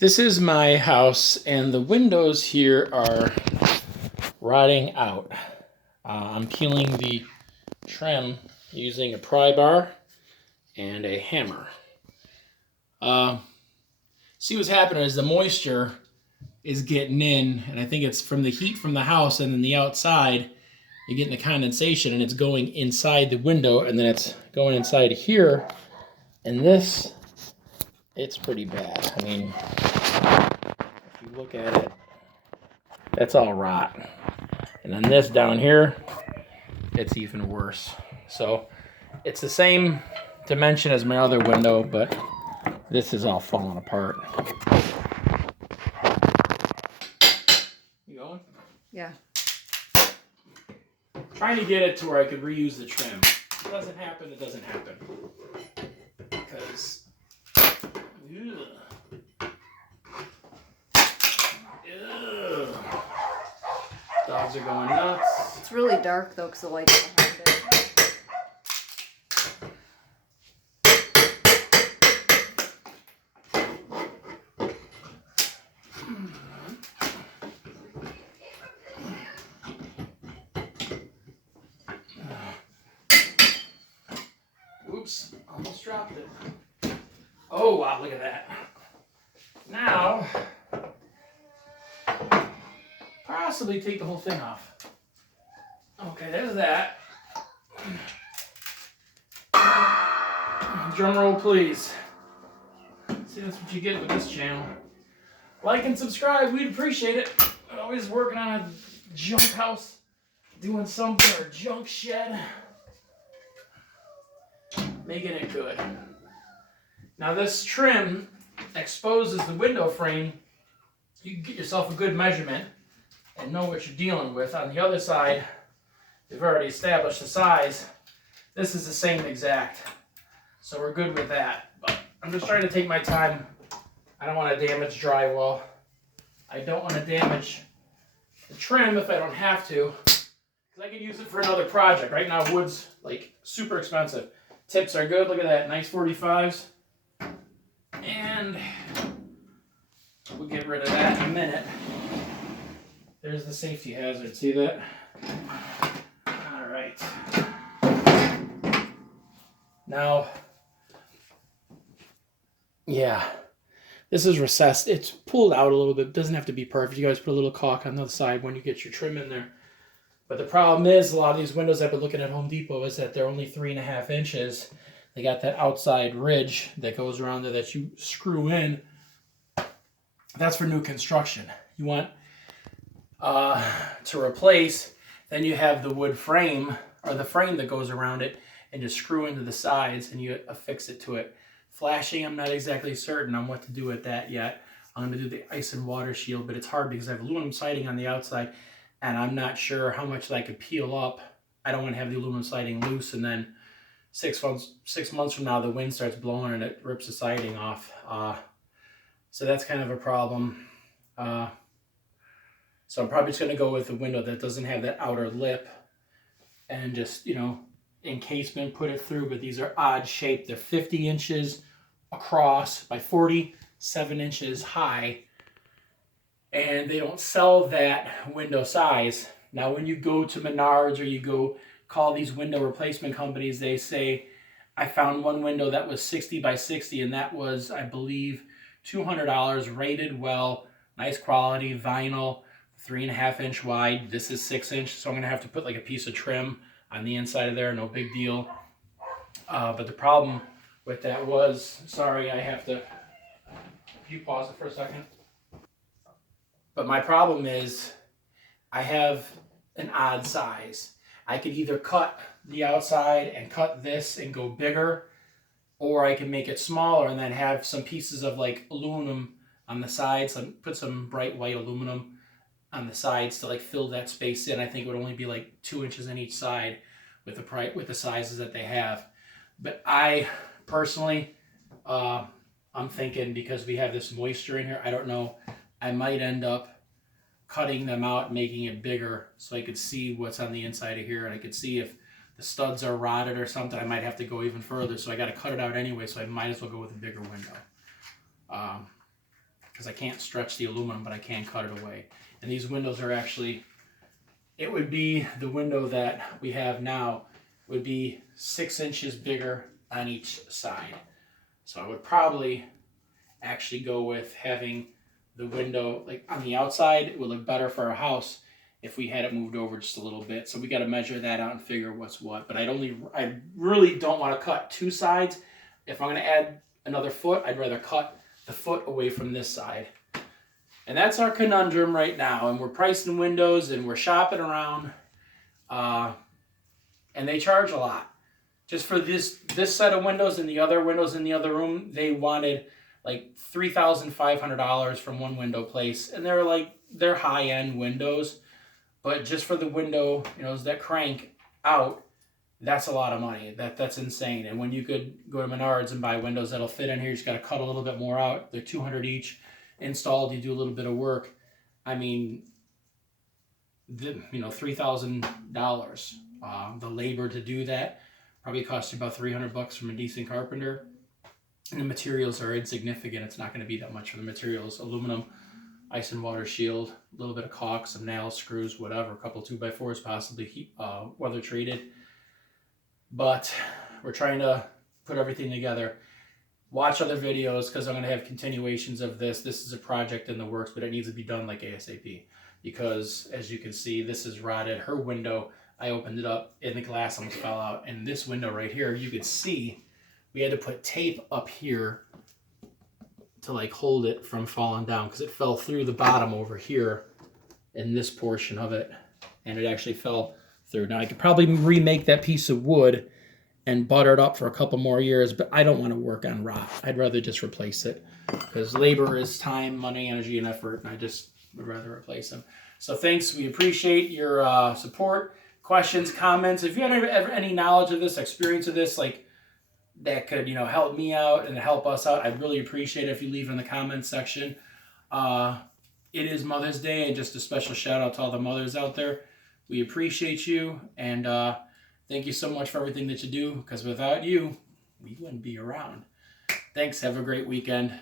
This is my house, and the windows here are rotting out. I'm peeling the trim using a pry bar and a hammer. Uh, See what's happening is the moisture is getting in, and I think it's from the heat from the house, and then the outside, you're getting the condensation, and it's going inside the window, and then it's going inside here, and this, it's pretty bad. I mean, if you look at it, that's all rot. And then this down here, it's even worse. So it's the same dimension as my other window, but this is all falling apart. You going? Yeah. Trying to get it to where I could reuse the trim. If it doesn't happen, it doesn't happen. Because, dogs are going nuts. It's really dark though because the light's behind it. Oops, almost dropped it. Oh wow, look at that. Now, possibly take the whole thing off. Okay, there's that. Drum roll, please. See, that's what you get with this channel. Like and subscribe, we'd appreciate it. I'm always working on a junk house, doing something, or junk shed. Making it good. Now this trim exposes the window frame. You can get yourself a good measurement and know what you're dealing with. On the other side, we've already established the size. This is the same exact. So we're good with that. But I'm just trying to take my time. I don't want to damage drywall. I don't want to damage the trim if I don't have to. Because I could use it for another project. Right now wood's like super expensive. Tips are good. Look at that. Nice 45s. And we'll get rid of that in a minute. There's the safety hazard. See that? All right. Now, yeah, this is recessed. It's pulled out a little bit. It doesn't have to be perfect. You guys put a little caulk on the other side when you get your trim in there. But the problem is, a lot of these windows I've been looking at Home Depot is that they're only 3.5 inches. They got that outside ridge that goes around there that you screw in. That's for new construction. You want to replace, then you have the wood frame, or the frame that goes around it, and just screw into the sides and you affix it to it. Flashing, I'm not exactly certain on what to do with that yet. I'm going to do the ice and water shield, but it's hard because I have aluminum siding on the outside, and I'm not sure how much that I could peel up. I don't want to have the aluminum siding loose, and then 6 months from now, the wind starts blowing and it rips the siding off. So that's kind of a problem. So I'm probably just going to go with the window that doesn't have that outer lip and just, encasement, put it through. But these are odd shaped. They're 50 inches across by 47 inches high. And they don't sell that window size. Now, when you go to Menards or you go call these window replacement companies, they say, I found one window that was 60 by 60, and that was, I believe, $200, rated well, nice quality, vinyl, 3.5 inch wide. This is 6 inch, so I'm gonna have to put like a piece of trim on the inside of there, no big deal. But the problem with that was, sorry, I have to, you pause it for a second. But my problem is, I have an odd size. I could either cut the outside and cut this and go bigger, or I can make it smaller and then have some pieces of like aluminum on the sides, and put some bright white aluminum on the sides to like fill that space in. I think it would only be like 2 inches on each side with the sizes that they have. But I personally, I'm thinking, because we have this moisture in here, I don't know, I might end up cutting them out, making it bigger so I could see what's on the inside of here, and I could see if the studs are rotted or something. I might have to go even further, so I got to cut it out anyway, so I might as well go with a bigger window. Because because I can't stretch the aluminum, but I can cut it away. And these windows are actually, it would be the window that we have now would be 6 inches bigger on each side. So I would probably actually go with having the window like on the outside. It would look better for our house if we had it moved over just a little bit. So we got to measure that out and figure what's what. But I really don't want to cut two sides. If I'm going to add another foot, I'd rather cut the foot away from this side. And that's our conundrum right now. And we're pricing windows and we're shopping around. And they charge a lot. Just for this set of windows and the other windows in the other room, they wanted like $3,500 from one window place. And they're high-end windows. But just for the window, that crank out, that's a lot of money. That's insane. And when you could go to Menards and buy windows that'll fit in here, you just got to cut a little bit more out. They're $200 each. Installed, you do a little bit of work. I mean, $3,000. The labor to do that probably costs you about $300 from a decent carpenter. And the materials are insignificant. It's not going to be that much for the materials. Aluminum, ice and water shield, a little bit of caulk, some nails, screws, whatever. A couple 2x4s, possibly weather treated. But we're trying to put everything together. Watch other videos because I'm going to have continuations of this. This is a project in the works, but it needs to be done like ASAP. Because as you can see, this is rotted. Her window, I opened it up and the glass almost fell out. And this window right here, you could see we had to put tape up here to like hold it from falling down because it fell through the bottom over here in this portion of it. And it actually fell through. Now I could probably remake that piece of wood and butter it up for a couple more years, but I don't want to work on rot. I'd rather just replace it because labor is time, money, energy, and effort, and I just would rather replace them. So thanks. We appreciate your support, questions, comments. If you had ever any knowledge of this, experience of this, like that could help me out and help us out, I'd really appreciate it if you leave it in the comments section. It is Mother's Day, and just a special shout out to all the mothers out there. We appreciate you, and thank you so much for everything that you do, because without you, we wouldn't be around. Thanks. Have a great weekend.